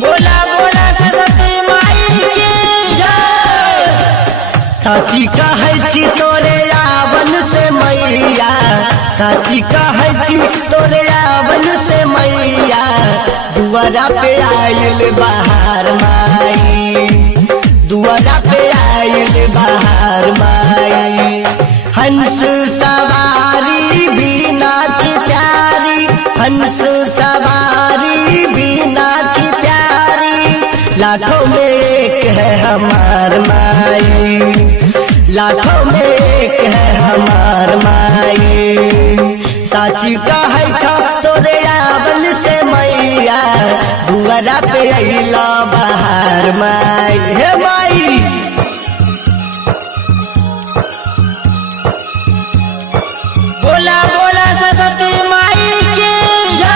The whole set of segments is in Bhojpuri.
बोला बोला सरस्वती माई की जय। साची कहै छी तोरे आवन से मैया, साची कहै छी तोरे आवन से मैया, दुआरा पे आइल बहार माई, दुआरा पे आइल बहार माई। हंस सवारी बीना की प्यारी, हंस सवारी बीना की प्यारी, लाखों में एक है हमार माई, लाखों में एक है हमार माई। साची कहै छौ तोरे आवन से मैया, दुआरा पे अइला बहार माई। हे माई बोला बोला सरस्वती माई की जय।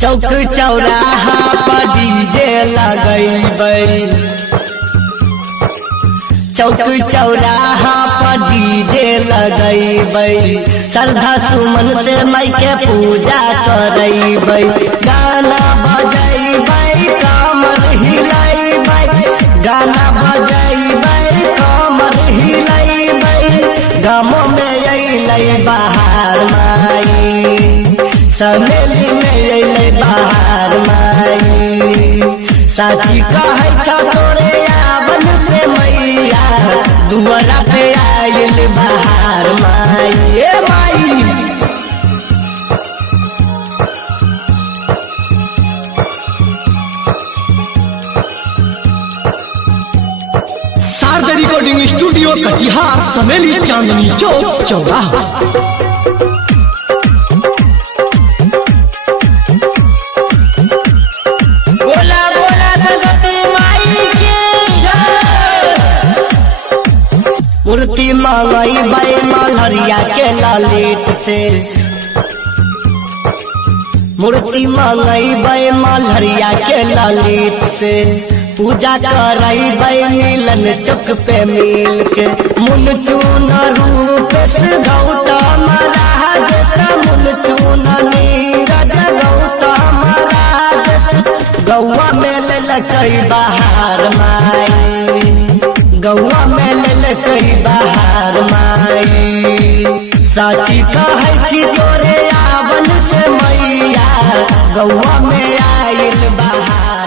चौक चौराहा पर डीजे लगैबै, चौक चौराहा पर डीजे लगैबै, श्रद्धा सुमन से माई के पूजा करैबै, गाना बजैबै कमर हिलैबै, गाना बजैबै कमर हिलैबै, गामों में अइलै बहार माई, समेली में अइलै बहार माई। साची कहै छौ तोरे आवन से मैया, दुआरा पे आइल बहार माई। ए माई शारदा रिकॉर्डिंग स्टूडियो कटिहार, समेली चांदनी चौक चौराहा। बोला बोला सरस्वती माई की जय। मूर्ति मंगैबै मल्हरिया के ललित से, मूर्ति मंगैबै मल्हरिया के ललित से, पूजा करैबै मिलन चौक पे मिल के, मुन चून रूप से गौतम राज से, मुन चून नीरज गौतम राज से, गौआ में ललकै बहार माई, गौआ में ललकै बहार माई। साची कहै छी तोरे आवन से मैया, गौआ में आइल बहार।